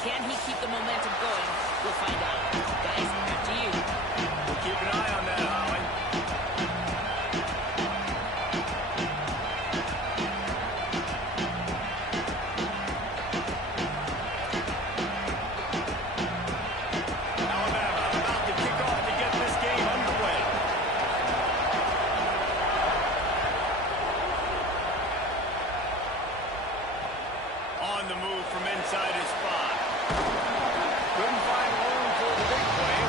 Can he keep the momentum going? We'll find out. Guys, back to you. We'll keep an eye on that, Holly. Alabama about to kick off to get this game underway. On the move from inside his spot. Couldn't find room for the big play.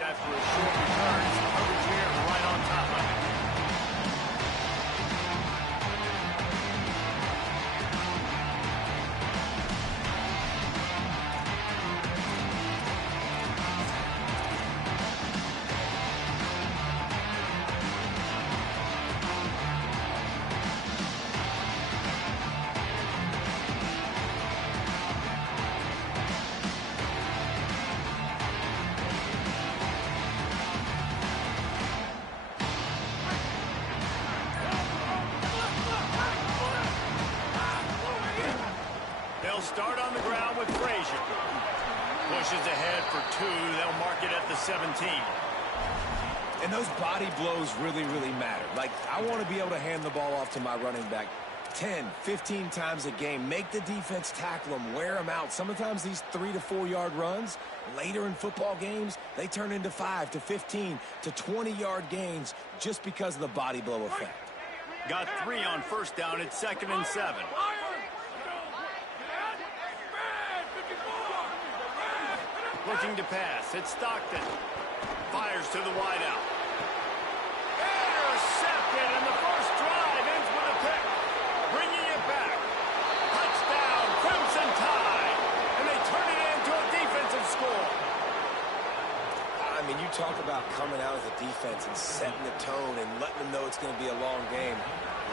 After a short return, it's coverage here right on top of it. They'll start on the ground with Frazier. Pushes ahead for 2. They'll mark it at the 17. And those body blows really, really matter. Like, I want to be able to hand the ball off to my running back 10, 15 times a game. Make the defense tackle them, wear them out. Sometimes these 3 to 4 yard runs, later in football games, they turn into 5 to 15 to 20 yard gains just because of the body blow effect. Got 3 on first down. It's 2nd and 7. Looking to pass. It's Stockton. Fires to the wideout. Intercepted, and the first drive ends with a pick. Bringing it back. Touchdown, Crimson Tide. And they turn it into a defensive score. I mean, you talk about coming out as a defense and setting the tone and letting them know it's going to be a long game.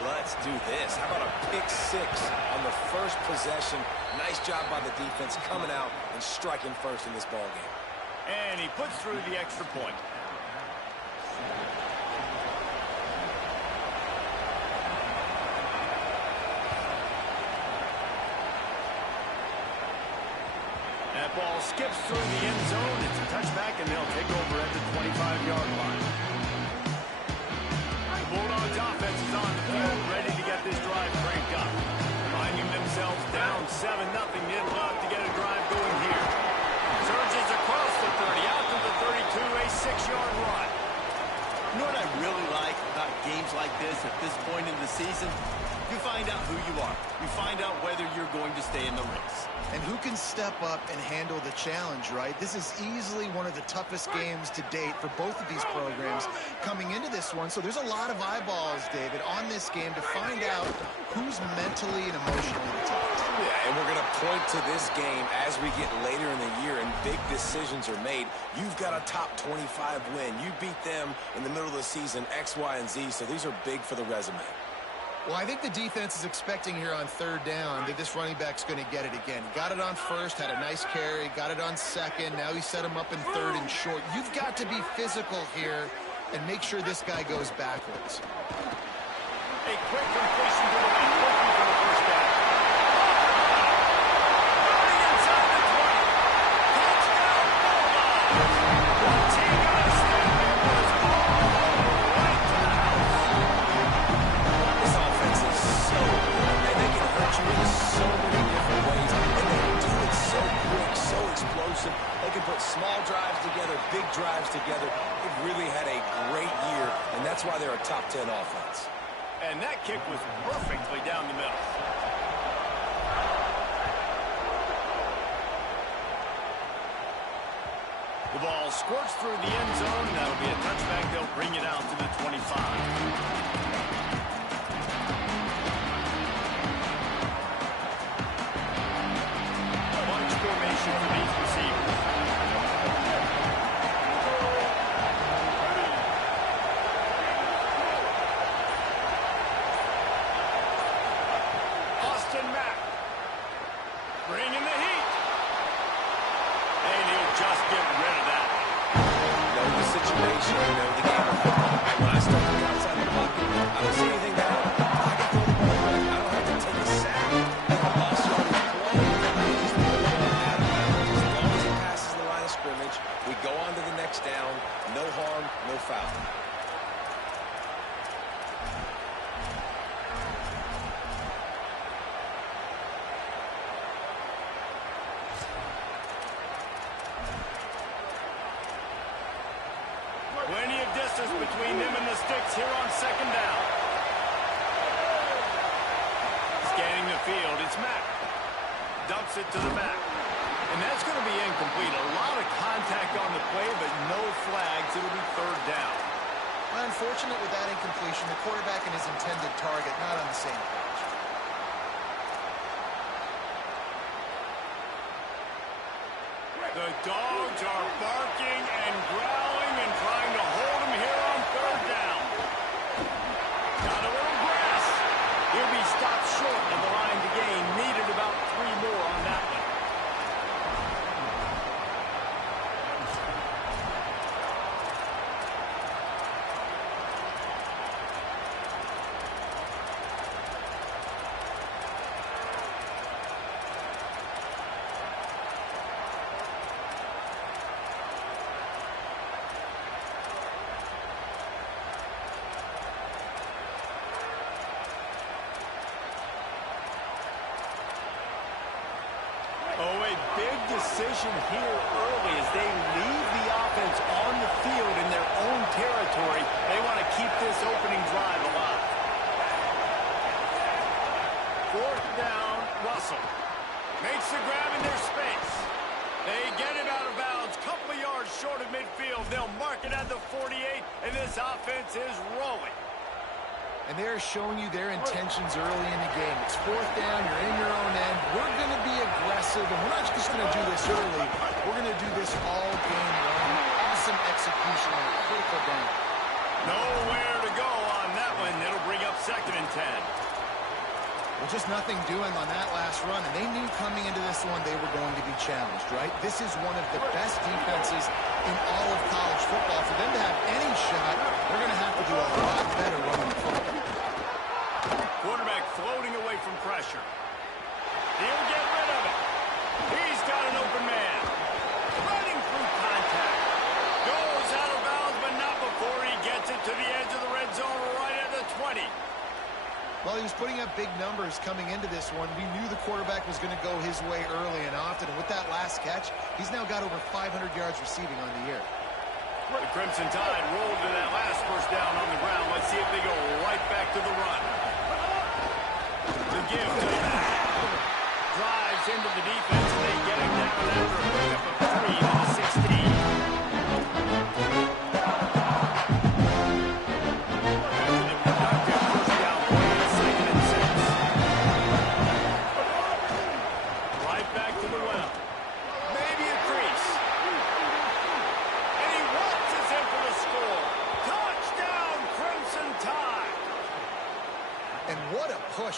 Let's do this. How about a pick 6 on the first possession? Nice job by the defense coming out and striking first in this ball game. And he puts through the extra point. That ball skips through the end zone. It's a touchback, and they'll take over at the 25-yard line. The Bulldogs offense is on the field, ready to get this drive cranked up. Finding themselves down 7-0, they'd love to get a drive going here. Surges across the 30, out to the 32, a 6-yard run. You know what I really like about games like this at this point in the season? You find out who you are. You find out whether you're going to stay in the race. And who can step up and handle the challenge, right? This is easily one of the toughest games to date for both of these programs coming into this one. So there's a lot of eyeballs, David, on this game to find out who's mentally and emotionally tough. Yeah, and we're going to point to this game as we get later in the year and big decisions are made. You've got a top 25 win. You beat them in the middle of the season, X, Y, and Z, so these are big for the resume. Well, I think the defense is expecting here on 3rd down that this running back's going to get it again. Got it on first, had a nice carry, got it on 2nd. Now he set him up in 3rd and short. You've got to be physical here and make sure this guy goes backwards. A quick completion to the left, looking for the first down. Running inside the 20. Touchdown, Bulldogs. Team got a snap. It was all right to the house. This offense is so good, and they can hurt you in so many different ways, and they do it so quick, so explosive. They can put small drives together, big drives together. They've really had a great year, and that's why they're a top 10 offense. And that kick was perfectly down the middle. The ball squirts through the end zone. That'll be a touchback. They'll bring it out to the 25. Formation for these receivers. Austin Mack bringing the heat. just get rid of that. Know the situation, know the game of football. When I start to look outside the pocket, I don't see anything there. I can throw the ball away. I don't have to take a sack. Like a lost yardage play. I can just throw the ball out of bounds. As long as it passes the line of scrimmage, we go on to the next down. No harm, no foul. Plenty of distance between them and the sticks here on second down. Scanning the field, it's Mack. Dumps it to the back. And that's going to be incomplete. A lot of contact on the play, but no flags. It'll be third down. Unfortunate with that incompletion, the quarterback and his intended target not on the same page. The dogs are barking and growling and trying to hold him here on third down. Got a little grass. He'll be stopped short of the line to gain. Needed about 3 more on that one. Oh, a big decision here early as they leave the offense on the field in their own territory. They want to keep this opening drive alive. Fourth down, Russell. Makes the grab in their space. They get him out of bounds. Couple of yards short of midfield. They'll mark it at the 48, and this offense is rolling. And they're showing you their intentions early in the game. It's fourth down, you're in your own end. We're going to be aggressive, and we're not just going to do this early. We're going to do this all game long. Awesome execution on a critical down. Nowhere to go on that one. It'll bring up 2nd and 10. Well, just nothing doing on that last run, and they knew coming into this one they were going to be challenged, right? This is one of the best defenses in all of college football. For them to have any shot, they're going to have to do a lot better running the football. Quarterback floating away from pressure. He'll get rid of it. He's got an open man. Running through contact. Goes out of bounds, but not before he gets it to the edge of the red zone right at the 20. Well, he was putting up big numbers coming into this one. We knew the quarterback was going to go his way early and often. And with that last catch, he's now got over 500 yards receiving on the year. The Crimson Tide rolled to that last first down on the ground. Let's see if they go right back to the run. The give to the back. Drives into the defense, and they get him down after a pickup of 3 to the 16.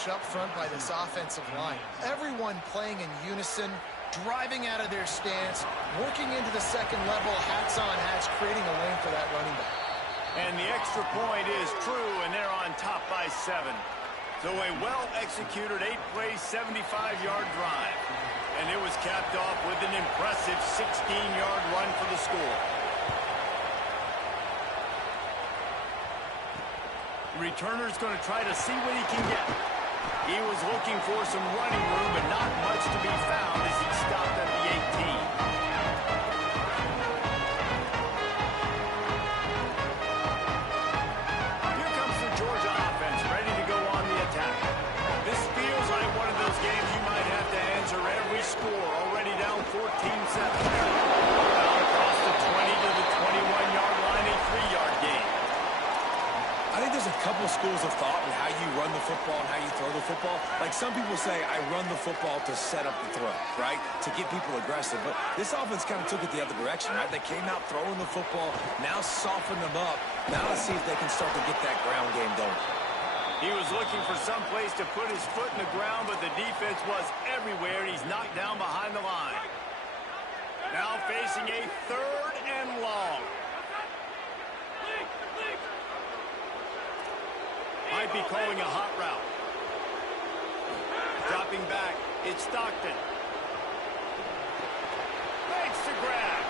Up front by this offensive line. Everyone playing in unison, driving out of their stance, working into the second level, hats on hats, creating a lane for that running back. And the extra point is true, and they're on top by 7. So a well-executed 8-play, 75-yard drive. And it was capped off with an impressive 16-yard run for the score. The returner's going to try to see what he can get. He was looking for some running room, but not much to be found as he stopped at the 18. Here comes the Georgia offense, ready to go on the attack. This feels like one of those games you might have to answer every score. Already down 14-7. Across the 20 to the 21-yard line, a 3-yard gain. I think there's a couple schools of thought in how you run the football and how you throw the football. Like some people say, I run the football to set up the throw, right? To get people aggressive. But this offense kind of took it the other direction, right? They came out throwing the football, now softened them up. Now let's see if they can start to get that ground game going. He was looking for some place to put his foot in the ground, but the defense was everywhere. He's knocked down behind the line. Now facing a 3rd and long. Might be calling a hot route. Dropping back, it's Stockton. Makes the grab.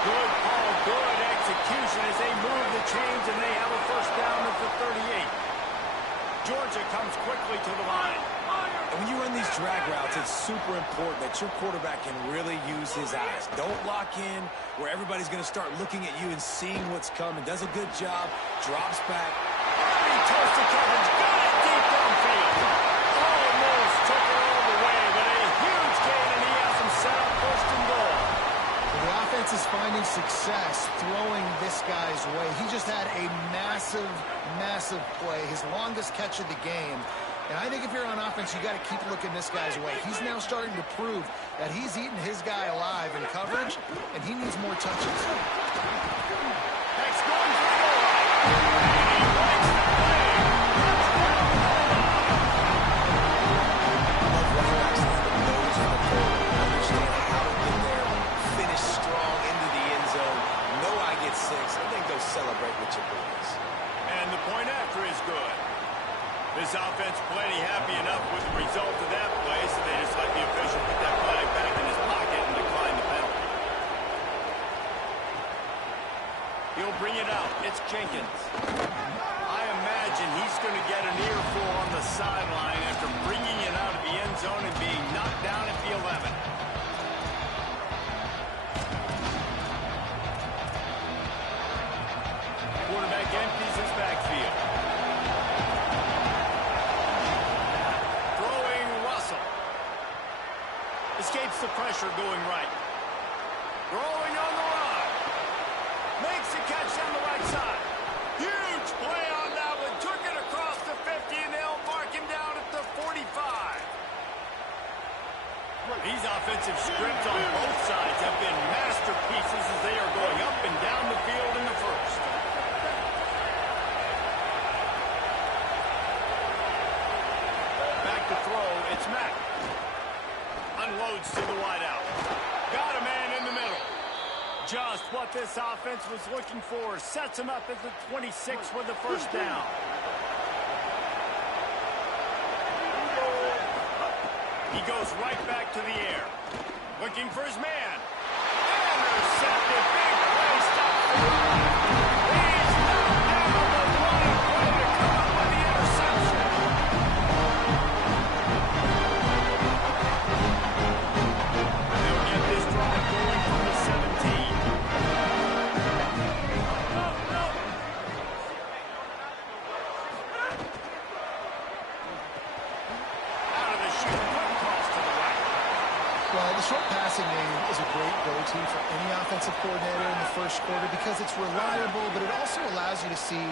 Good call, good execution as they move the chains and they have a first down at the 38. Georgia comes quickly to the line. And when you run these drag routes, it's super important that your quarterback can really use his eyes. Don't lock in where everybody's going to start looking at you and seeing what's coming. Does a good job, drops back. He toasted coverage, got it deep downfield. Almost took it all the way, but a huge gain, and he has him set up 1st and goal. The offense is finding success throwing this guy's way. He just had a massive, massive play, his longest catch of the game. And I think if you're on offense, you got to keep looking this guy's way. He's now starting to prove that he's eating his guy alive in coverage, and he needs more touches. Next going for the goal line. And he breaks the play. Love running backs that have the nose for the ball. Understand how to get there, finish strong into the end zone. Know I get 6, and then go celebrate with your boys. And the point after is good. This offense plenty happy enough with the result of that play, so they just let the official put that flag back in his pocket and decline the penalty. He'll bring it out. It's Jenkins. I imagine he's going to get an earful on the sideline after bringing it out of the end zone and being knocked down at the 11. Quarterback empties his backfield. Escapes the pressure going right. Rolling on the run. Makes the catch on the right side. Huge play on that one. Took it across the 50, and they'll mark him down at the 45. These offensive scripts on both sides have been masterpieces as they are going up and down the field in the first. Back to throw. It's Mack. Unloads to the wideout. Got a man in the middle. Just what this offense was looking for. Sets him up at the 26 with the first down. He goes right back to the air. Looking for his man. Intercepted. Big play. Stop. He's knocked down the running play to come up with the interception. They'll get this drive going from the 17. Out of the chute. Quick cross to the right. Well, the short passing game is a great go-to for any offensive coordinator in the first quarter because it's reliable, but it also allows you to see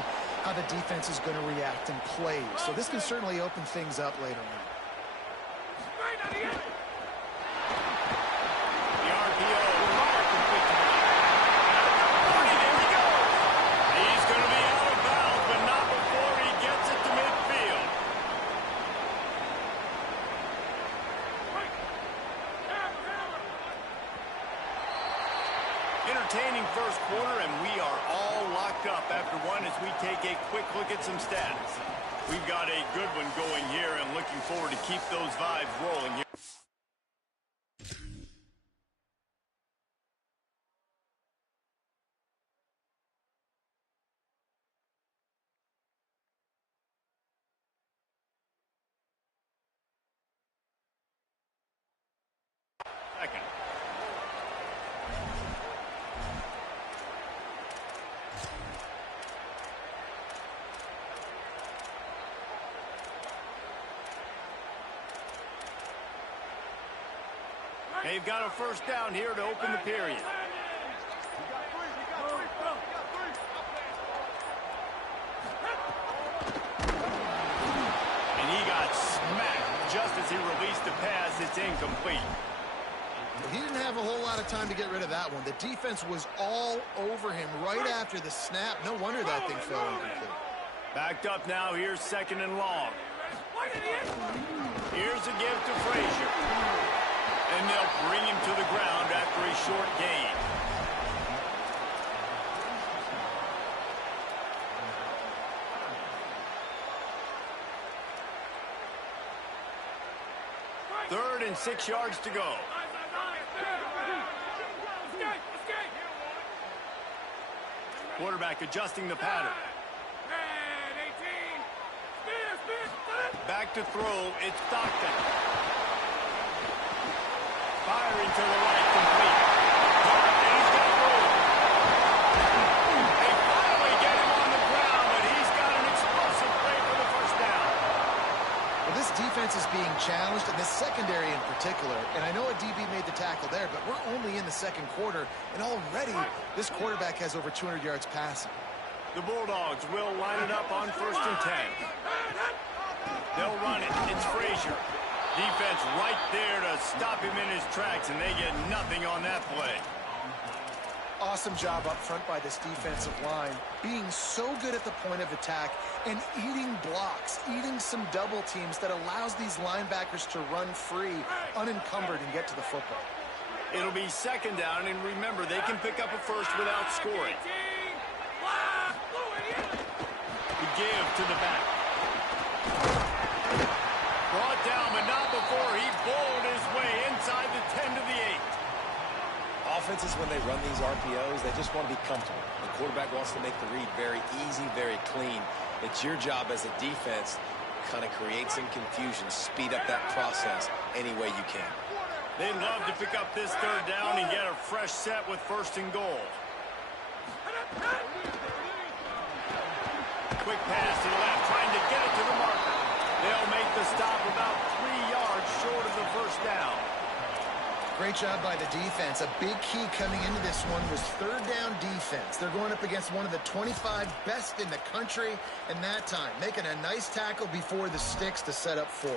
how the defense is going to react and play. So this can certainly open things up later on. The RPO. Fire complete to the right. There we go. He's going to be out of bounds, but not before he gets it to midfield. Entertaining first quarter, and we are all locked up after one as we take a quick look at some stats. We've got a good one going here and looking forward to keep those vibes rolling here. Second. They've got a first down here to open the period. And he got smacked just as he released the pass. It's incomplete. He didn't have a whole lot of time to get rid of that one. The defense was all over him right after the snap. No wonder that thing fell incomplete. Backed up now. Here's second and long. Here's a give to Frazier. And they'll to the ground after a short gain. Third and 6 yards to go. Quarterback adjusting the pattern. Back to throw. It's Stockton. Firing to the right, complete. And he's got room. They finally get him on the ground, but he's got an explosive play for the first down. Well, this defense is being challenged, and this secondary in particular. And I know a DB made the tackle there, but we're only in the second quarter, and already this quarterback has over 200 yards passing. The Bulldogs will line it up on 1st and 10. They'll run it. It's Frazier. Defense right there to stop him in his tracks, and they get nothing on that play. Awesome job up front by this defensive line, being so good at the point of attack and eating blocks, eating some double teams that allows these linebackers to run free, unencumbered, and get to the football. It'll be 2nd down, and remember, they can pick up a first without scoring. The give to the back. Brought down, but not before he bowled his way inside the 10 to the 8. Offenses, when they run these RPOs, they just want to be comfortable. The quarterback wants to make the read very easy, very clean. It's your job as a defense to kind of create some confusion, speed up that process any way you can. They'd love to pick up this 3rd down and get a fresh set with 1st and goal. Quick pass to the left, trying to get it to the marker. They'll make the stop about 3 yards short of the 1st down. Great job by the defense. A big key coming into this one was 3rd down defense. They're going up against one of the 25 best in the country, and that time making a nice tackle before the sticks to set up 4th.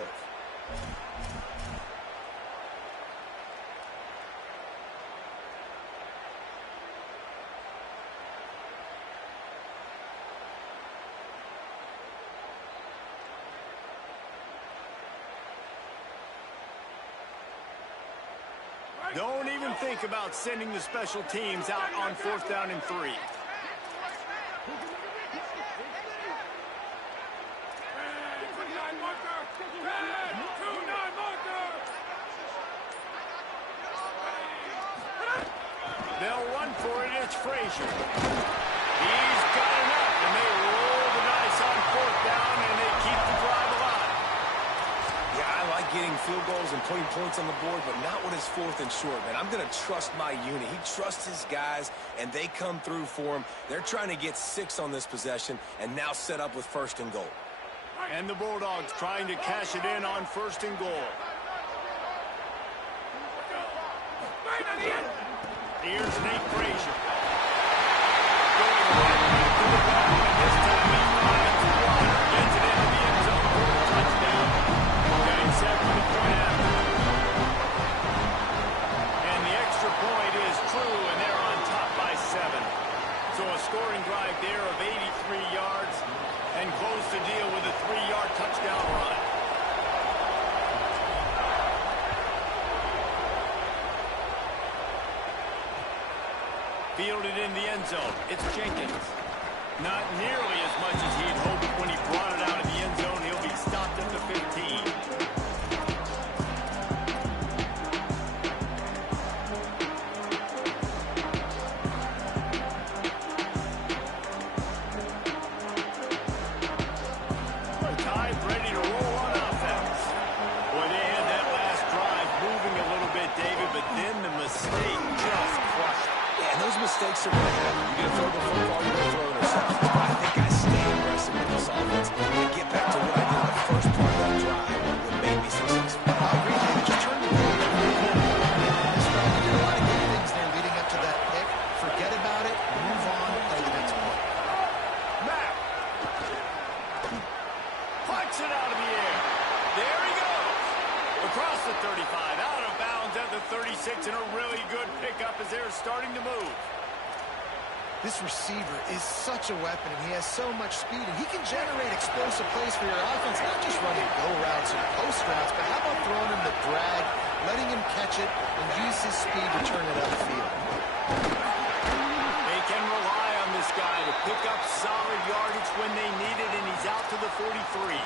Don't even think about sending the special teams out on 4th down and 3. They'll run for it. It's Frazier. He's got enough, and they roll the dice on 4th down, and they keep the drive alive. Yeah, I like getting field goals and putting points on the board, but not when it's 4th and short, man. I'm going to trust my unit. He trusts his guys, and they come through for him. They're trying to get 6 on this possession and now set up with 1st and goal. And the Bulldogs trying to cash it in on 1st and goal. Here's Nate Frazier. Going right back to the ball, and this time he finds Water. Gets it into the end zone for a touchdown. Getting set for the point after. And the extra point is true, and they're on top by 7. So a scoring drive there of 83 yards and close the deal with a 3-yard touchdown run. Fielded in the end zone. It's Jenkins. Not nearly as much as he had hoped when he brought it out of the end zone. He'll be stopped at the 15. Mistakes are going to happen. You're going to throw the football, you're going to throw interceptions. But I think I stay aggressive with this offense and get back to what I did in the first part of that drive that made me successful. I agree, David. Just turn the ball over. This guy did a lot of good things there leading up to that pick. Forget about it, move on, play the next play. Mack. Puts it out of the air. There he goes. Across the 35, out of bounds at the 36, and a really good pickup as they're starting to move. This receiver is such a weapon, and he has so much speed, and he can generate explosive plays for your offense, not just running go routes and post routes, but how about throwing him the drag letting him catch it and use his speed to turn it upfield. They can rely on this guy to pick up solid yardage when they need it, and he's out to the 43.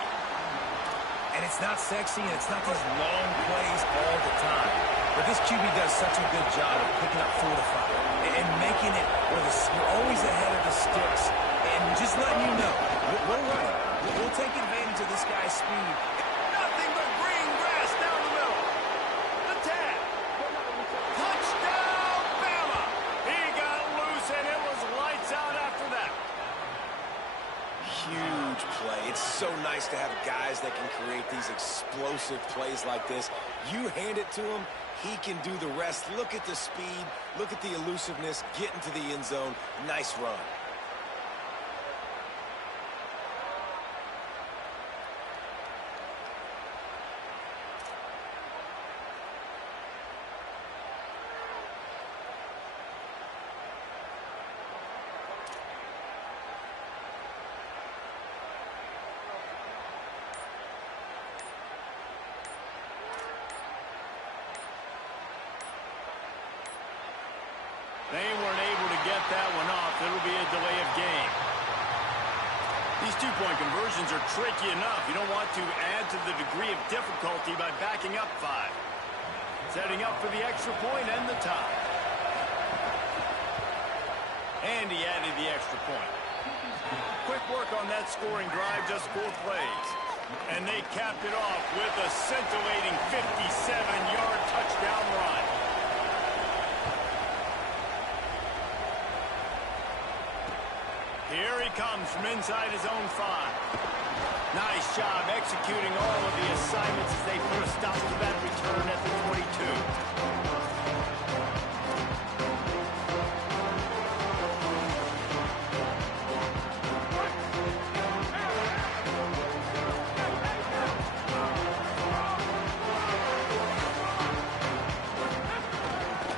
And it's not sexy, and it's not these long plays all the time. But this QB does such a good job of picking up 4 to 5 and making it where you're always ahead of the sticks and just letting you know, we're running. We'll take advantage of this guy's speed. Nothing but green grass down the middle. The tag. Touchdown, Bama. He got loose, and it was lights out after that. Huge play. It's so nice to have guys that can create these explosive plays like this. You hand it to him, he can do the rest. Look at the speed. Look at the elusiveness. Get into the end zone. Nice run. They weren't able to get that one off. It'll be a delay of game. These two-point conversions are tricky enough. You don't want to add to the degree of difficulty by backing up 5. Setting up for the extra point and the tie. And he added the extra point. Quick work on that scoring drive, just 4 plays. And they capped it off with a scintillating 57-yard touchdown run. Here he comes from inside his own 5. Nice job executing all of the assignments as they put a stop to that return at the 22.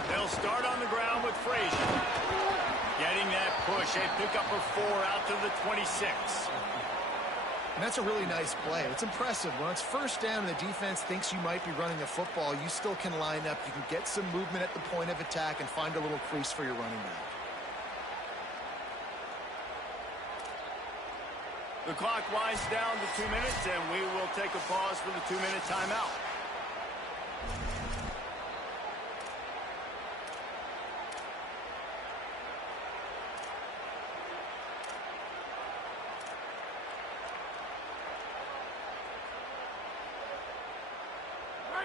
They'll start on the ground with Frazier. Getting that push, a pickup of 4 out to the 26. And that's a really nice play. It's impressive. When it's first down and the defense thinks you might be running a football, you still can line up. You can get some movement at the point of attack and find a little crease for your running back. The clock winds down to 2 minutes, and we will take a pause for the 2-minute timeout.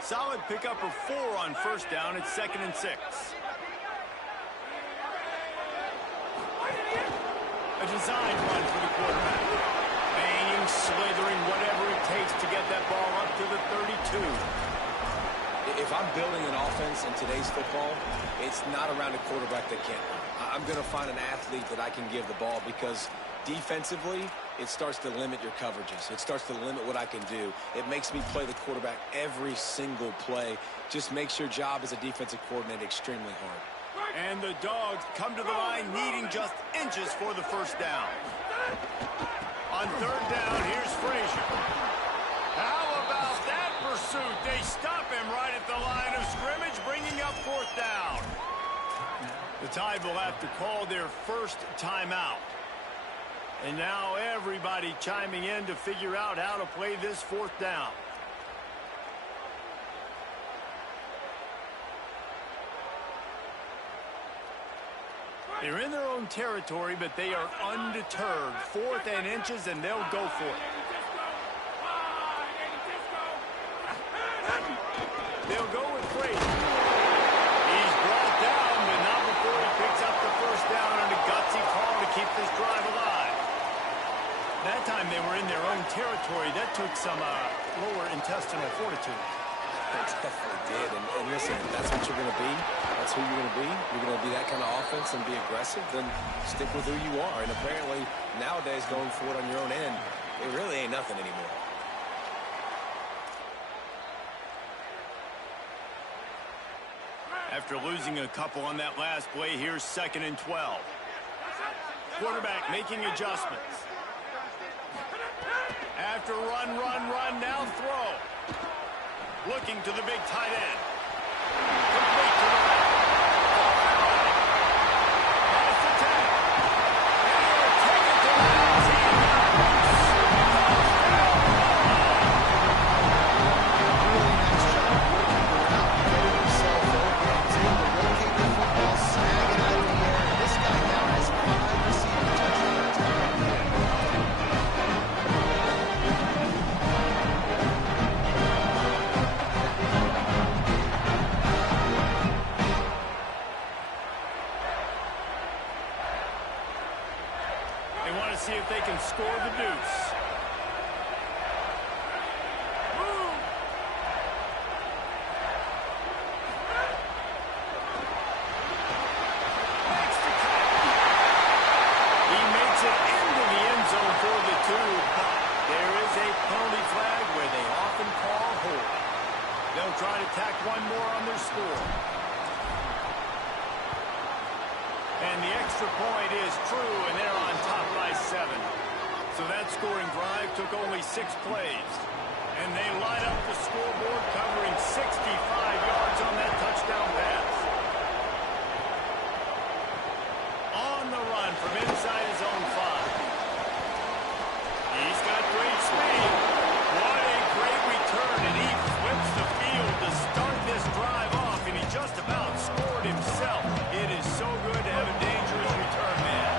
Solid pickup of 4 on first down. It's 2nd and 6. A design run for the quarterback. Banging, slithering, whatever it takes to get that ball up to the 32. If I'm building an offense in today's football, it's not around a quarterback that can't run. I'm going to find an athlete that I can give the ball because defensively, it starts to limit your coverages. It starts to limit what I can do. It makes me play the quarterback every single play. Just makes your job as a defensive coordinator extremely hard. And the Dogs come to the line needing just inches for the first down. On 3rd down, here's Frazier. How about that pursuit? They stop him right at the line of scrimmage, bringing up 4th down. The Tide will have to call their first timeout. And now everybody chiming in to figure out how to play this 4th down. They're in their own territory, but they are undeterred. 4th and inches, and they'll go for it. They'll go with Frazier. He's brought down, but not before he picks up the first down on a gutsy call to keep this drive alive. That time they were in their own territory. That took some lower intestinal fortitude. It definitely did. And listen, if that's what you're going to be, that's who you're going to be. You're going to be that kind of offense and be aggressive, then stick with who you are. And apparently, nowadays, going for it on your own end, it really ain't nothing anymore. After losing a couple on that last play, here's 2nd and 12. Quarterback making adjustments. After run, now throw. Looking to the big tight end. Complete to the left. Pass attack. And he'll take it to Ramsey. Really nice job working around, getting himself open. He's able to locate the football, snag it out of the air. And this guy now has 5 receiving touchdowns on the year. They want to see if they can score the deuce. Makes the catch. He makes it into the end zone for the 2, but there is a penalty flag where they often call hold. They'll try to tack one more on their score. And the extra point is true, and they're on top by 7. So that scoring drive took only 6 plays. And they light up the scoreboard, covering 65 yards on that touchdown pass. On the run from inside his own 5. He's got great speed. What a great return, and he flips the field to start this drive off, and he just about scored himself. It is so good to have a dangerous return man.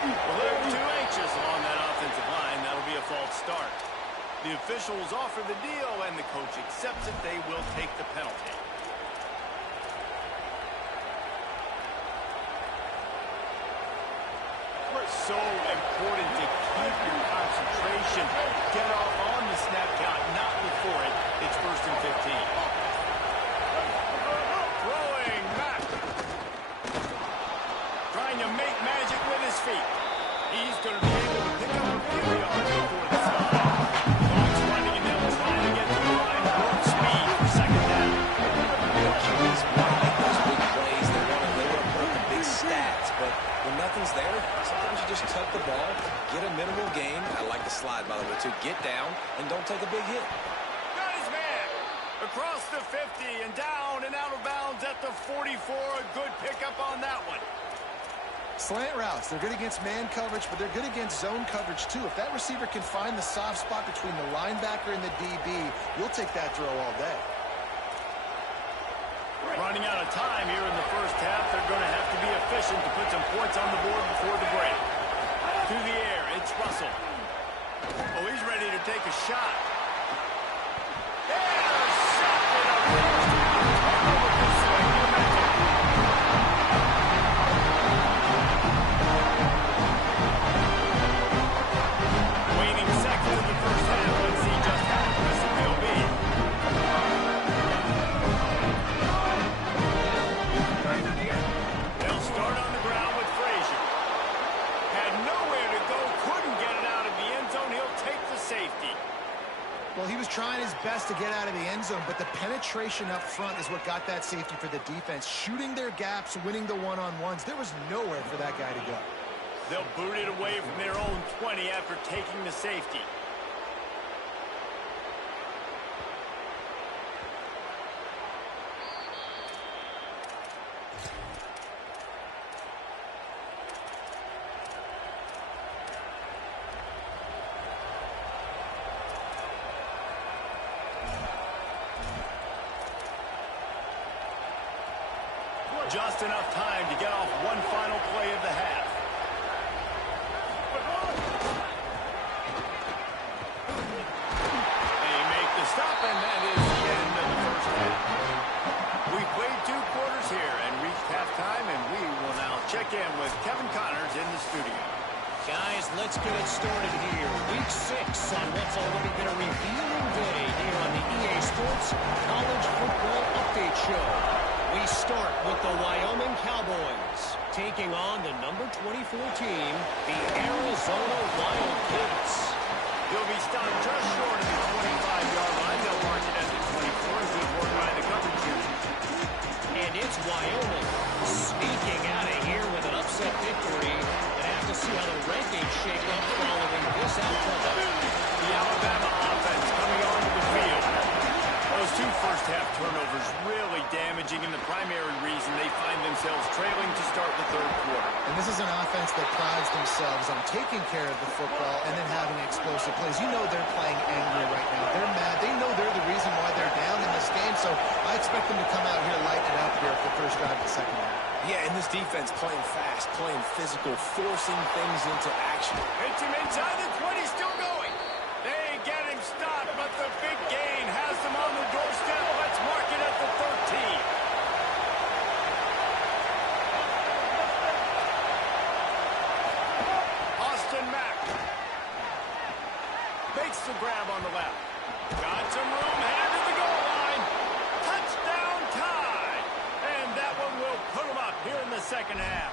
Well, they're too anxious along that offensive line. That'll be a false start. The officials offer the deal, and the coach accepts it. They will take the penalty. So important to keep your concentration. Get off on the snap count, not before it. It's 1st and 15. Throwing back. Trying to make magic with his feet. He's going to be able to pick up a few yards before the stop. Clock's running, and they'll try to get to the line. Warp speed for 2nd down. QBs want to make those big plays. They want to put up the big stats. But when nothing's there, sometimes you just tuck the ball, get a minimal gain. I like the slide, by the way, too. Get down and don't take a big hit. Got his man. Across the 50 and down and out of bounds at the 44. A good pickup on that one. Slant routes, they're good against man coverage, but they're good against zone coverage too. If that receiver can find the soft spot between the linebacker and the DB, you'll take that throw all day. Running out of time here in the first half. They're going to have to be efficient to put some points on the board before the break. To the air, it's Russell. Oh, he's ready to take a shot. Intercepted across the middle with the swing momentum. Waning seconds in the first half. Let's see just how aggressive they'll be. They'll start on the ground with Frazier. Had nowhere to go, couldn't get it out of the end zone. He'll take the safety. Well, he was trying his best to get out of the end zone, but the penetration up front is what got that safety for the defense. Shooting their gaps, winning the one-on-ones. There was nowhere for that guy to go. They'll boot it away from their own 20 after taking the safety. Just enough time to get off one final play of the half. They make the stop, and that is the end of the first half. We played 2 quarters here and reached halftime, and we will now check in with Kevin Connors in the studio. Guys, let's get it started here. Week 6 on what's already been a revealing day here on the EA Sports College Football Update Show. We start with the Wyoming Cowboys taking on the number 24 team, the Arizona Wildcats. He'll be stopped just short of the 25-yard line. They'll mark it at the 24. Good work first-half turnovers really damaging and the primary reason they find themselves trailing to start the third quarter. And this is an offense that prides themselves on taking care of the football and then having explosive plays. You know they're playing angry right now. They're mad. They know they're the reason why they're down in this game, so I expect them to come out here lighten it up here for the first drive of the second half. Yeah, and this defense playing fast, playing physical, forcing things into action. Hits him inside the 20, still going. They get him stopped, but the big gain has them on the doorstep. Let's mark it at the 13. Austin Mack makes the grab on the left. Got some room, headed to the goal line. Touchdown tie. And that one will put them up here in the second half.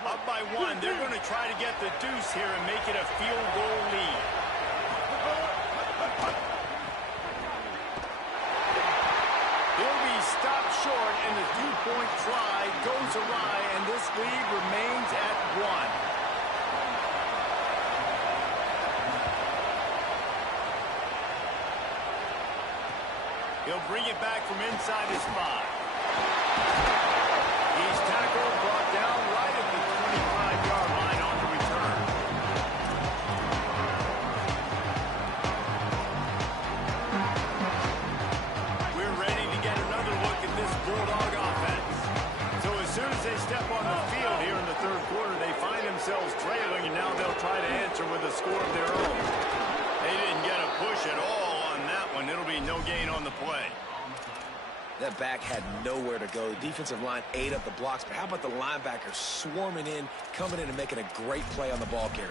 Up by one, they're going to try to get the deuce here and make it a field goal lead. He'll be stopped short, and the two-point try goes awry, and this lead remains at one. He'll bring it back from inside his 5. He's tackled, brought down right at the 25-yard line on the return. We're ready to get another look at this Bulldog offense. So as soon as they step on the field here in the third quarter, they find themselves trailing, and now they'll try to answer with a score of their own. They didn't get a push at all on that one. It'll be no gain on the play. That back had nowhere to go. The defensive line ate up the blocks, but how about the linebackers swarming in, coming in and making a great play on the ball carrier?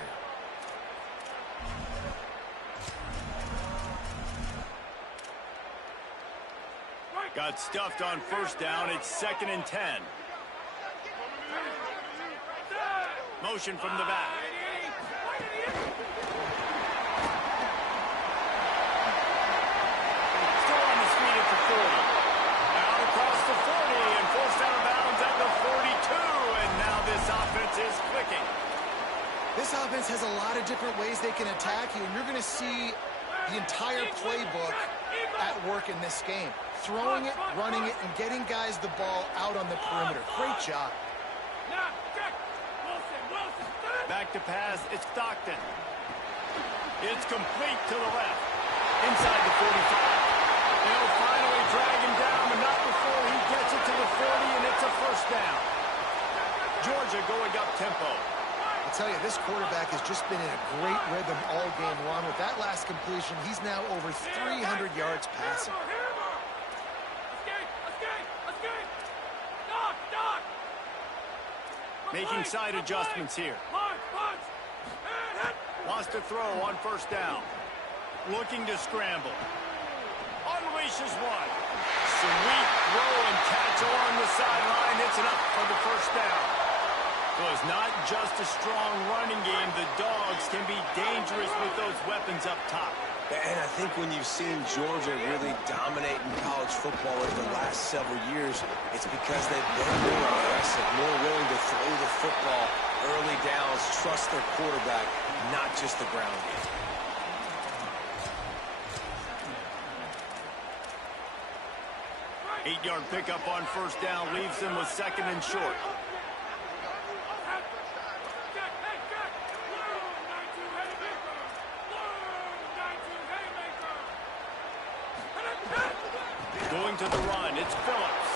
Got stuffed on first down. It's 2nd and 10. Motion from the back. Still on his feet at the 40. Out across the 40 and forced out of bounds at the 42. And now this offense is clicking. This offense has a lot of different ways they can attack you, and you're going to see the entire playbook at work in this game. Throwing it, running it, and getting guys the ball out on the perimeter. Great job. Back to pass, it's Stockton. It's complete to the left. Inside the 45. They'll finally drag him down, but not before he gets it to the 40, and it's a first down. Georgia going up tempo. I tell you, this quarterback has just been in a great rhythm all game long. With that last completion, he's now over 300 yards passing. Making side adjustments here. Wants to throw on first down. Looking to scramble. Unleashes one. Sweet throw and catch along the sideline. It's enough for the first down. So it's not just a strong running game. The Dogs can be dangerous with those weapons up top. And I think when you've seen Georgia really dominate in college football over the last several years, it's because they've been more aggressive, more willing to throw the football early downs, trust their quarterback, not just the ground game. 8-yard pickup on first down leaves them with 2nd and short. Going to the run, it's Phillips.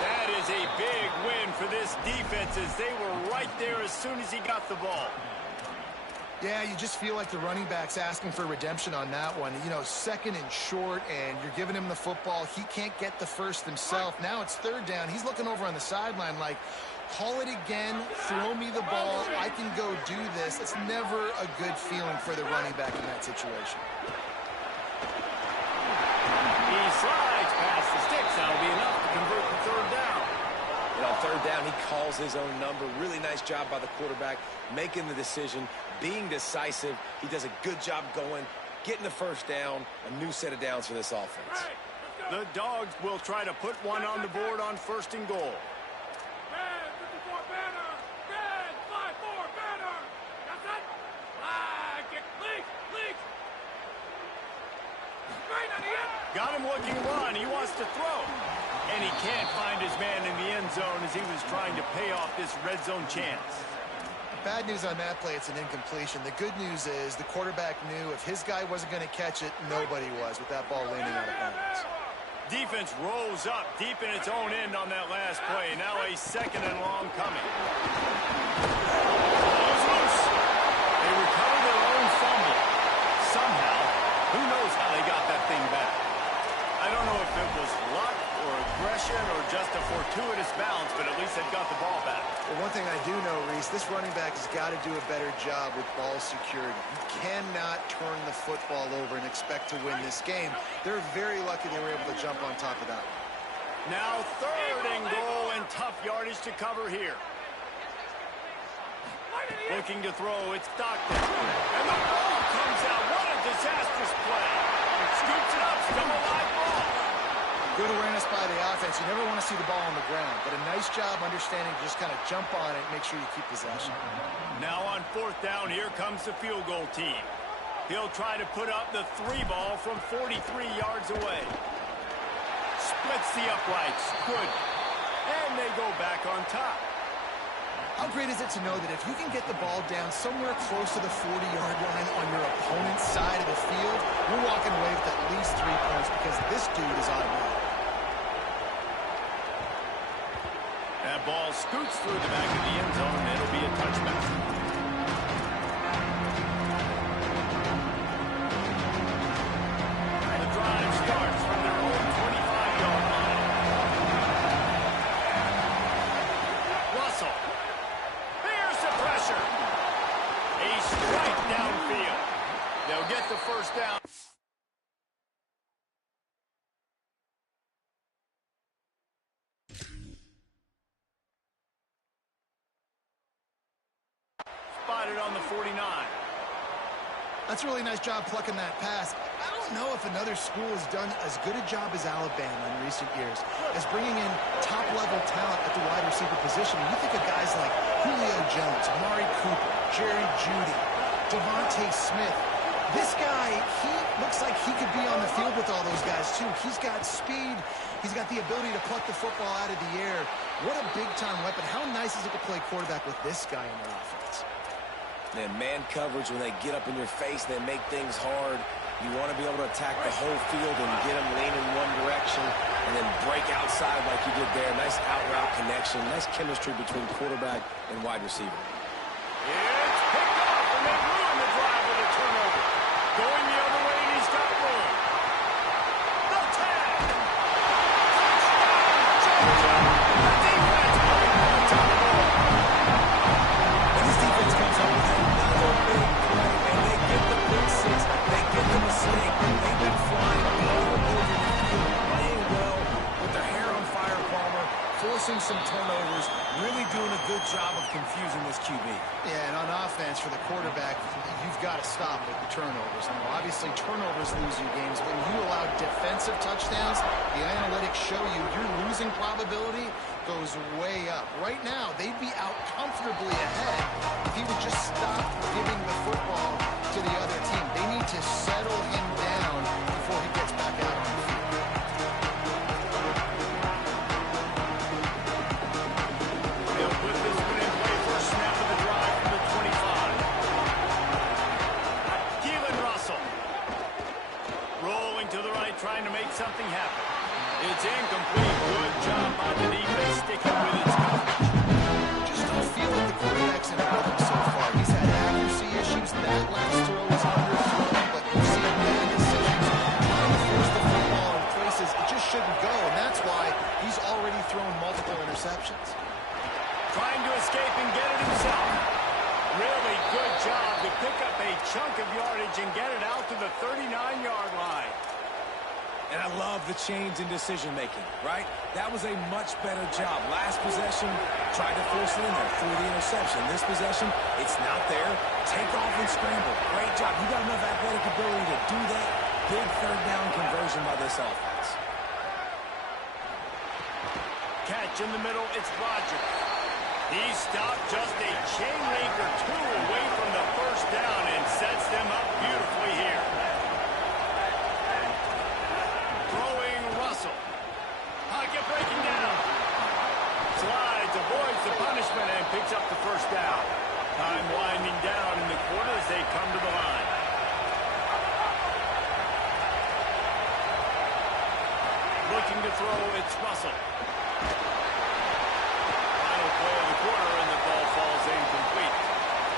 That is a big win for this defense as they were right there as soon as he got the ball. Yeah, you just feel like the running back's asking for redemption on that one. You know, 2nd and short, and you're giving him the football. He can't get the first himself. Now it's 3rd down. He's looking over on the sideline like, call it again, throw me the ball, I can go do this. It's never a good feeling for the running back in that situation. He slides past the sticks. That'll be enough to convert the 3rd down. And on 3rd down, he calls his own number. Really nice job by the quarterback, making the decision, being decisive. He does a good job going, getting the first down, a new set of downs for this offense. The Dogs will try to put one on the board on 1st and goal. Got him looking to run. He wants to throw. And he can't find his man in the end zone as he was trying to pay off this red zone chance. Bad news on that play, it's an incompletion. The good news is the quarterback knew if his guy wasn't going to catch it, nobody was with that ball landing out of bounds. Defense rolls up deep in its own end on that last play. Now a 2nd and long coming. Ball's loose. They recover their own fumble. Somehow, who knows how they got that thing back. I don't know if it was luck or aggression or just a fortuitous bounce, but at least they've got the ball back. Well, one thing I do know, Reese, this running back has got to do a better job with ball security. You cannot turn the football over and expect to win this game. They're very lucky they were able to jump on top of that one. Now 3rd and goal and tough yardage to cover here. Looking to throw, it's Stockton. And the ball comes out. What a disastrous play. Scoops it up, still a live ball. Good awareness by the offense. You never want to see the ball on the ground, but a nice job understanding to just kind of jump on it and make sure you keep possession. Now on 4th down, here comes the field goal team. He'll try to put up the 3 ball from 43 yards away. Splits the uprights. Good. And they go back on top. How great is it to know that if you can get the ball down somewhere close to the 40-yard line on your opponent's side of the field, you're walking away with at least 3 points because this dude is automatic. That ball scoots through the back of the end zone, and it'll be a touchback. The drive starts from their own 25-yard line. Russell. Here's the pressure. A strike downfield. They'll get the 1st down. Spotted on the 49. That's a really nice job plucking that pass. I don't know if another school has done as good a job as Alabama in recent years as bringing in top-level talent at the wide receiver position. You think of guys like Julio Jones, Amari Cooper, Jerry Jeudy, Devontae Smith. This guy, he looks like he could be on the field with all those guys, too. He's got speed. He's got the ability to pluck the football out of the air. What a big-time weapon. How nice is it to play quarterback with this guy in their offense? Man coverage, when they get up in your face, they make things hard. You want to be able to attack the whole field and get them leaning one direction and then break outside like you did there. Nice out-route connection. Nice chemistry between quarterback and wide receiver. It's picked off, and they ruin the drive with a turnover. Going the other way, and he's got room. The tag. The defense putting on top of it. And this defense comes up with another big play, and they get the pick six. They get the mistake. They've been flying all over the field, playing well with their hair on fire, Palmer, forcing some turnovers, really doing a good job of confusing this QB. Yeah, and on offense for the quarterback, you've got to stop with the turnovers. Now, obviously, turnovers lose you games, but when you allow defensive touchdowns, the analytics show you your losing probability goes way up. Right now, they'd be out comfortably ahead if he would just stop giving the football to the other team. They need to settle him down before he gets back out on the field. They'll put this one in play for a snap of the drive from the 25. Keelan Russell. Rolling to the right, trying to make something happen. It's incomplete. Good job by the defense sticking with its coverage. Just don't feel like the quarterback's in a rhythm so far. He's had accuracy issues. That last throw was underthrown, but you've seen bad decisions. Trying to force the football in places it just shouldn't go, and that's why he's already thrown multiple interceptions. Trying to escape and get it himself. Really good job to pick up a chunk of yardage and get it out to the 39-yard line. And I love the change in decision-making, right? That was a much better job. Last possession, tried to force it in there through the interception. This possession, it's not there. Take off and scramble. Great job. You got enough athletic ability to do that. Big third down conversion by this offense. Catch in the middle, it's Rodgers. He stopped just a chain link or two away from the 1st down and sets them up beautifully here. avoids the punishment and picks up the first down. Time winding down in the quarter as they come to the line. Looking to throw, it's Russell. Final play of the quarter, and the ball falls incomplete.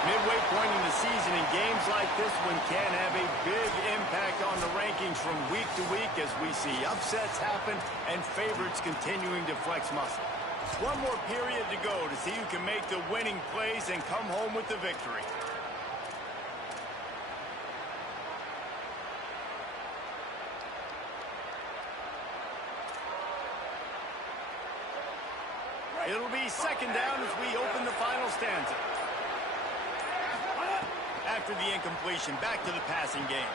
Midway point in the season, in games like this one can have a big impact on the rankings from week to week as we see upsets happen and favorites continuing to flex muscle. One more period to go to see who can make the winning plays and come home with the victory. It'll be second down as we open the final stanza. After the incompletion, back to the passing game.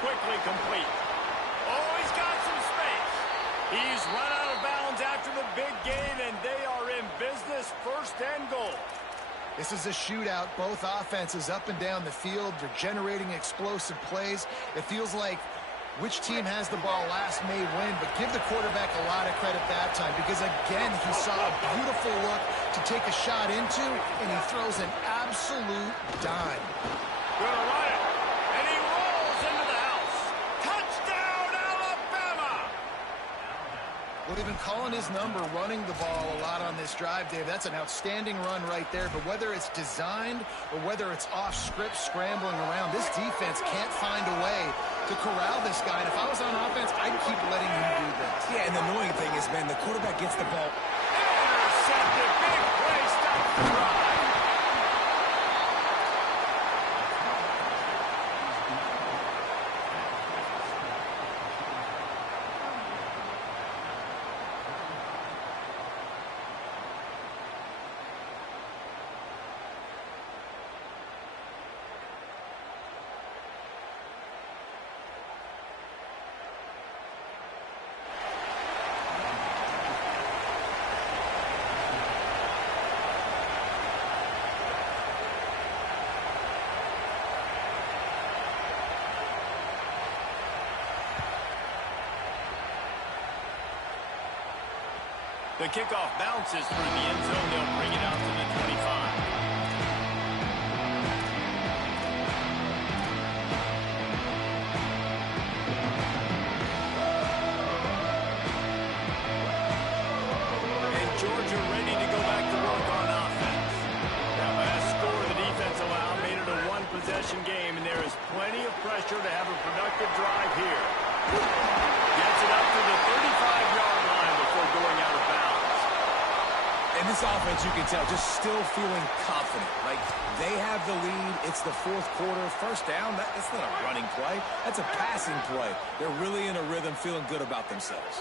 Quickly complete. Oh, he's got some space. He's run out of bounds after the big gain, and they are in business, first and goal. This is a shootout. Both offenses up and down the field. They're generating explosive plays. It feels like which team has the ball last may win, but give the quarterback a lot of credit that time because, again, he saw a beautiful look to take a shot into, and he throws an absolute dime. Gonna run it, and he rolls into the house. Touchdown, Alabama! Well, they've been calling his number, running the ball a lot on this drive, Dave. That's an outstanding run right there, but whether it's designed or whether it's off script scrambling around, this defense can't find a way to corral this guy. And if I was on offense, I'd keep letting him do this. Yeah, and the annoying thing is, man, the quarterback gets the ball. Intercepted, big play, stops the drive. The kickoff bounces through the end zone. They'll bring it out to the 25. And Georgia ready to go back to work on offense. That last score the defense allowed made it a one-possession game, and there is plenty of pressure to have a productive drive here. Gets it up to the 35-yard line before going out of bounds. And this offense, you can tell, just still feeling confident. Like, they have the lead. It's the fourth quarter. First down, that's not a running play. That's a passing play. They're really in a rhythm, feeling good about themselves.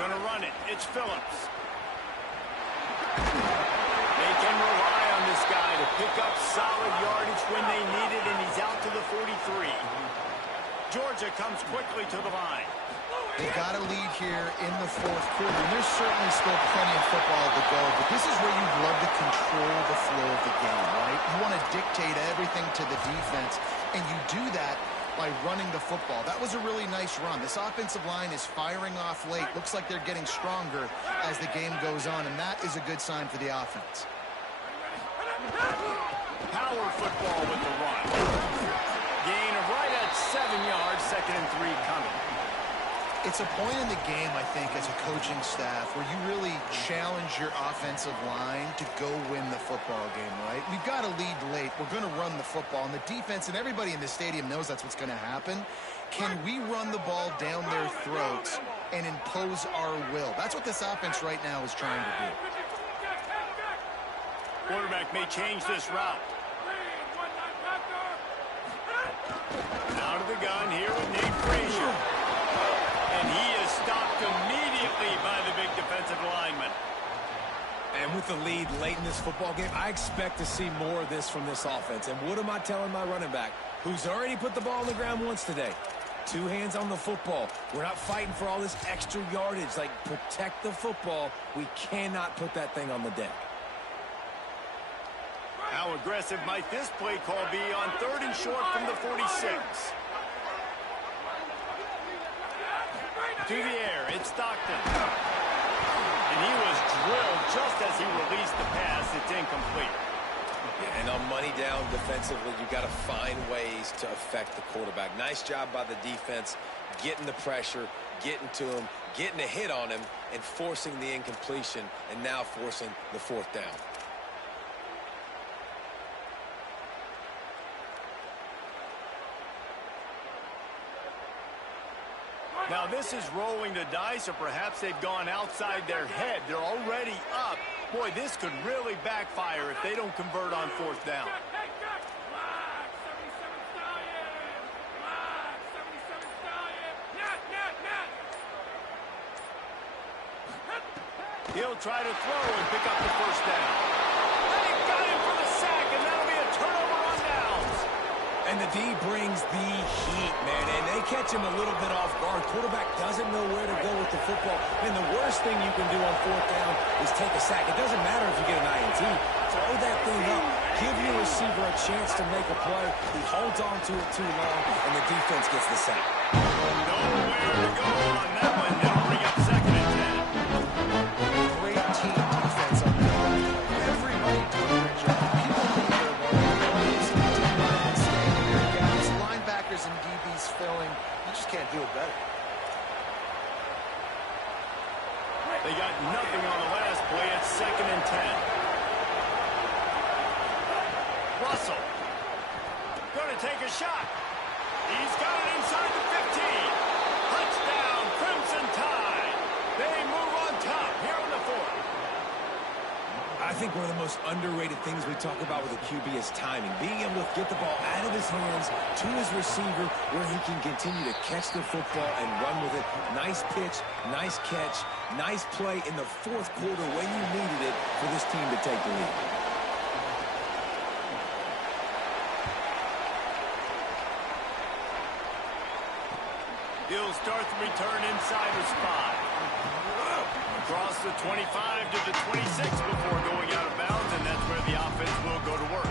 Gonna run it. It's Phillips. They can rely on this guy to pick up solid yardage when they need it, and he's out to the 43. Georgia comes quickly to the line. They've got a lead here in the fourth quarter. And there's certainly still plenty of football to go, but this is where you'd love to control the flow of the game, right? You want to dictate everything to the defense, and you do that by running the football. That was a really nice run. This offensive line is firing off late. Looks like they're getting stronger as the game goes on, and that is a good sign for the offense. Power football with the run. Gain of right at 7 yards, 2nd and 3 coming. It's a point in the game, I think, as a coaching staff where you really challenge your offensive line to go win the football game, right? We've got to lead late. We're going to run the football. And the defense and everybody in the stadium knows that's what's going to happen. Can we run the ball down their throats and impose our will? That's what this offense right now is trying to do. Quarterback may change this route. Out of the gun here with Nate Frazier. And he is stopped immediately by the big defensive lineman. And with the lead late in this football game, I expect to see more of this from this offense. And what am I telling my running back, who's already put the ball on the ground once today? 2 hands on the football. We're not fighting for all this extra yardage. Like, protect the football. We cannot put that thing on the deck. How aggressive might this play call be on 3rd and short from the 46? To the air, it's Stockton. just as he released the pass, it's incomplete. Yeah, and on money down defensively, you got to find ways to affect the quarterback. Nice job by the defense, getting the pressure, getting to him, getting a hit on him, and forcing the incompletion, and now forcing the fourth down. Now this is rolling the dice, or perhaps they've gone outside their head. They're already up. Boy, this could really backfire if they don't convert on fourth down. He'll try to throw and pick up the first down. They got him for the sack, and that'll be a turnover on downs. And the D brings the heat, man, and they catch him a little bit off guard. Quarterback doesn't know where to go with the football. And the worst thing you can do on fourth down is take a sack. It doesn't matter if you get an INT. Throw that thing up. Give your receiver a chance to make a play. He holds on to it too long, and the defense gets the sack. Nowhere to go on that one. They'll bring up second and 10. Great team defense on that one. Everybody doing a great job. People know their role. Standing there, guys, linebackers and DBs filling. You just can't do it better. They got nothing on the last play. It's second and 10. Russell going to take a shot. He's got it inside the 15. Touchdown, Crimson Tide. They move on top here on the fourth. I think one of the most underrated things we talk about with a QB is timing. Being able to get the ball out of his hands to his receiver where he can continue to catch the football and run with it. Nice pitch, nice catch, nice play in the fourth quarter when you needed it for this team to take the lead. He'll start the return inside the spot. Across the 25 to the 26 before going out of bounds, and that's where the offense will go to work.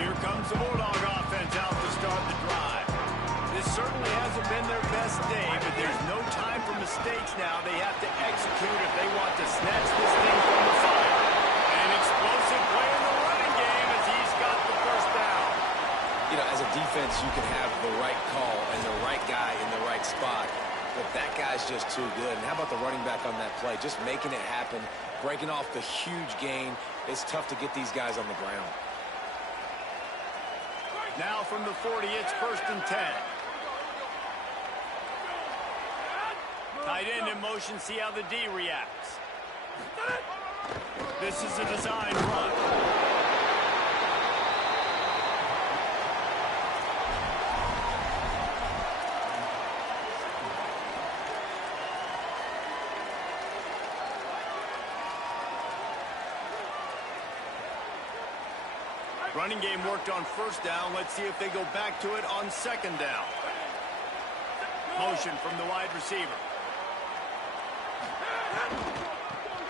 Here comes the Bulldog offense out to start the drive. This certainly hasn't been their best day, but there's no time for mistakes now. They have to execute if they want to snatch this thing from the fire. An explosive play in the running game as he's got the first down. You know, as a defense, you can have the right call and the right guy in the right spot, but that guy's just too good. And how about the running back on that play? Just making it happen, breaking off the huge gain. It's tough to get these guys on the ground. Now from the 40, it's first and 10. Tight end in motion, see how the D reacts. This is a design run. Running game worked on first down. Let's see if they go back to it on second down. Motion from the wide receiver.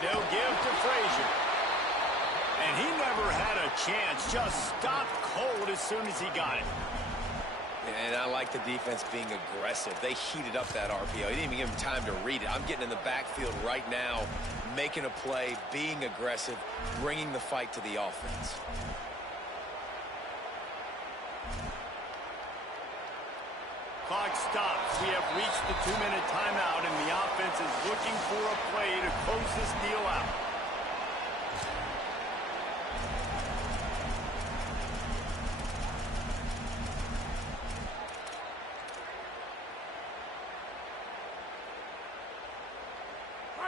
They'll give to Frazier. And he never had a chance. Just stopped cold as soon as he got it. And I like the defense being aggressive. They heated up that RPO. He didn't even give him time to read it. I'm getting in the backfield right now, making a play, being aggressive, bringing the fight to the offense. Clock stops. We have reached the 2-minute timeout, and the offense is looking for a play to close this deal out.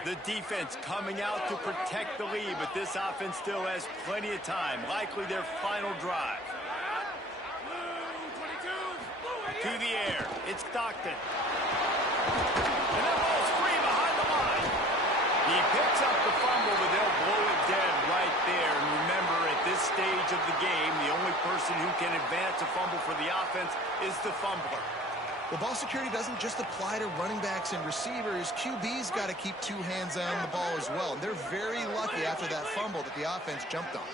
The defense coming out to protect the lead, but this offense still has plenty of time. Likely their final drive. To the air. It's Stockton. And that ball's free behind the line. He picks up the fumble, but they'll blow it dead right there. And remember, at this stage of the game, the only person who can advance a fumble for the offense is the fumbler. Well, ball security doesn't just apply to running backs and receivers. QB's got to keep two hands on the ball as well. And they're very lucky after that fumble that the offense jumped on.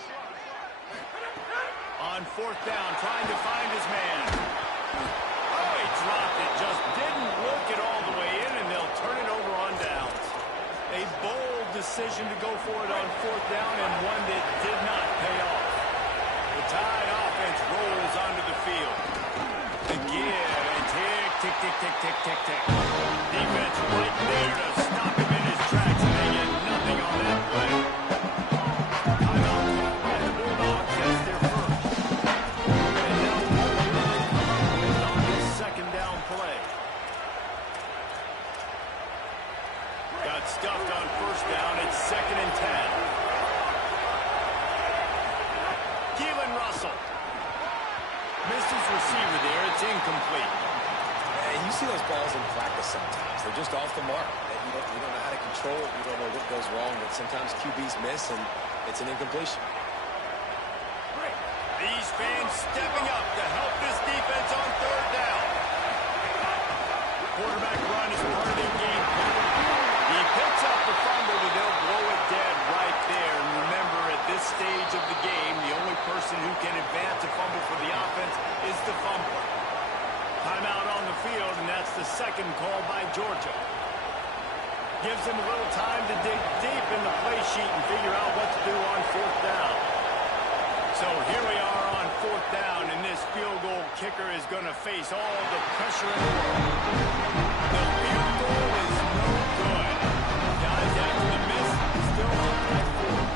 On fourth down, trying to find his man. Oh, he dropped it. decision to go for it on fourth down and one that did not pay off. The Tide offense rolls onto the field. The give and tick, tick, tick, tick, tick, tick, tick. Defense right there to stop him in his tracks, and they get nothing on that play. Timeout called by the Bulldogs. That's their first. And now what will they come up with on this second down play? Got stuffed on first down. It's 2nd and 10. Keelan Russell. Missed his receiver there. It's incomplete. And you see those balls in practice sometimes. They're just off the mark. You don't know how to control it. You don't know what goes wrong. But sometimes QBs miss, and it's an incompletion. These fans stepping up to help this defense on third down. Quarterback run is part of their game plan. He picks up the fumble, but they'll blow it dead right there. And remember, at this stage of the game, the only person who can advance a fumble for the offense is the fumbler. Timeout on the field, and that's the second call by Georgia. Gives him a little time to dig deep in the play sheet and figure out what to do on fourth down. So here we are on fourth down, and this field goal kicker is going to face all the pressure in the world. The field goal is no good. Guys, after the miss, still on that fourth.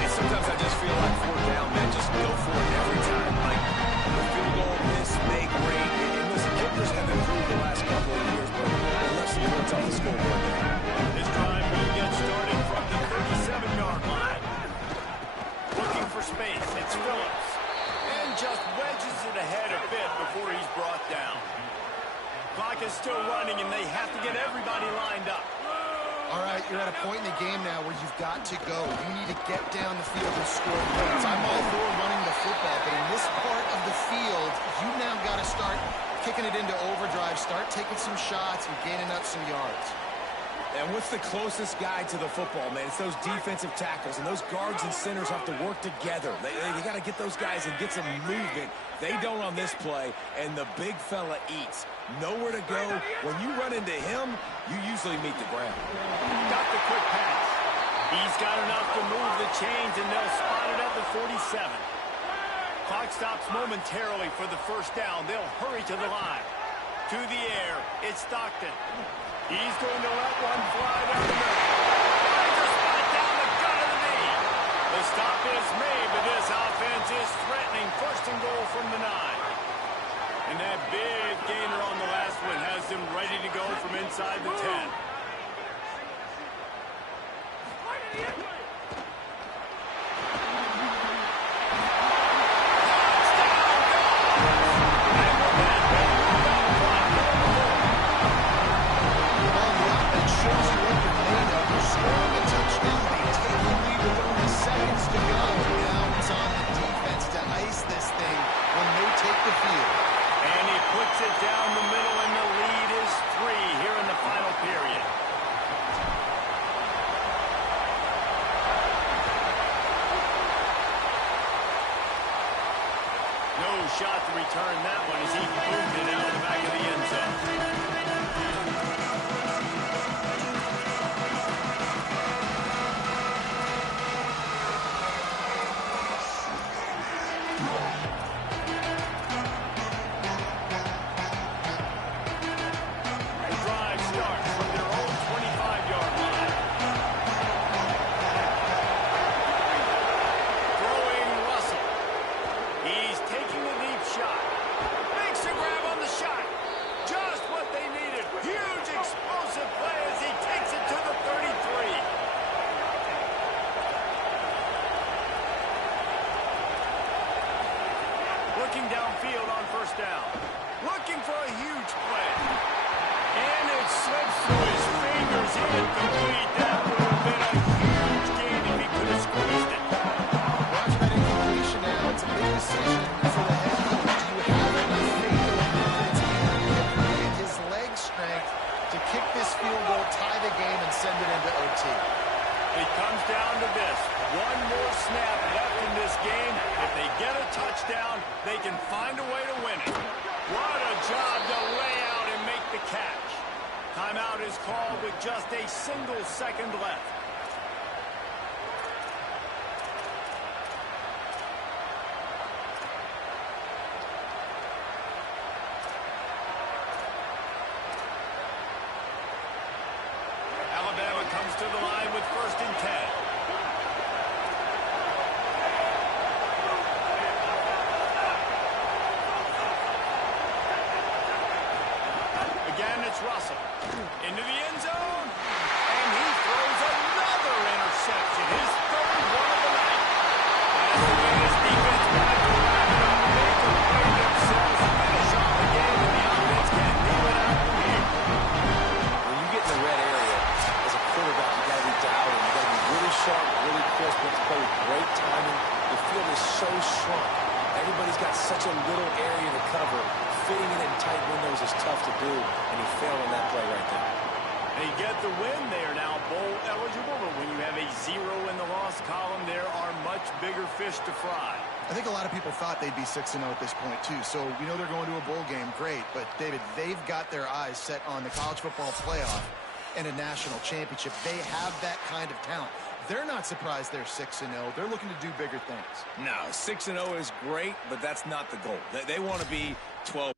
And sometimes I just feel like fourth down, man, just go for it every time. Like, the field goal, miss, make, great. And listen, kickers have improved the last couple of years, but I left some points off the scoreboard there. This drive will get started from the 37-yard line. Looking for space. It's Phillips. And just wedges it ahead a bit before he's brought down. Clock is still running, and they have to get everybody lined up. All right, you're at a point in the game now where you've got to go. You need to get down the field and score points. I'm all for running the football, but in this part of the field, you now got to start kicking it into overdrive, start taking some shots and gaining up some yards. And what's the closest guy to the football, man? It's those defensive tackles, and those guards and centers have to work together. They got to get those guys and get some movement. They don't on this play, and the big fella eats. Nowhere to go. When you run into him, you usually meet the ground. Got the quick pass. He's got enough to move the chains, and they'll spot it at the 47. Clock stops momentarily for the first down. They'll hurry to the line. To the air, it's Stockton. He's going to let one fly down the middle. Finds a spot down the gut of the knee. The stop is made, but this offense is threatening. First and goal from the 9. And that big gainer on the last one has them ready to go from inside the 10. It down the middle, and the lead is 3 here in the final period. No shot to return that one as he moved it out of the back of the end zone. Looking downfield on first down. Looking for a huge play. And it slips through his fingers. Incomplete. That would have been a huge gain if he could have squeezed it. Watch that incompletion now. It's a big decision for the head coach. Do you have enough faith and confidence in the kicker and his leg strength to kick this field goal, tie the game, and send it into OT? It comes down to this. One more snap left in this game. If they get a touchdown, they can find a way to win it. What a job to lay out and make the catch. Timeout is called with just a single second left. first and 10. Again, it's Russell. Into the end zone. And he throws another interception. His third one of the night. That's the way this defense wanted to wrap it up. They can play themselves, finish off the game, and the offense can deal it out from here. When you get in the red area, as a quarterback, you got to be dialed in. You got to be really sharp, really crisp. You have to play with great timing. The field is so shrunk. Everybody's got such a little area to cover. Fitting it in tight windows is tough to do, and he failed on that play right there. They get the win. They are now bowl eligible, but when you have a 0 in the loss column, there are much bigger fish to fry. I think a lot of people thought they'd be 6-0 at this point, too. So we know they're going to a bowl game. Great. But, David, they've got their eyes set on the college football playoff and a national championship. They have that kind of talent. They're not surprised they're 6-0. They're looking to do bigger things. No, 6-0 is great, but that's not the goal. They want to be 12.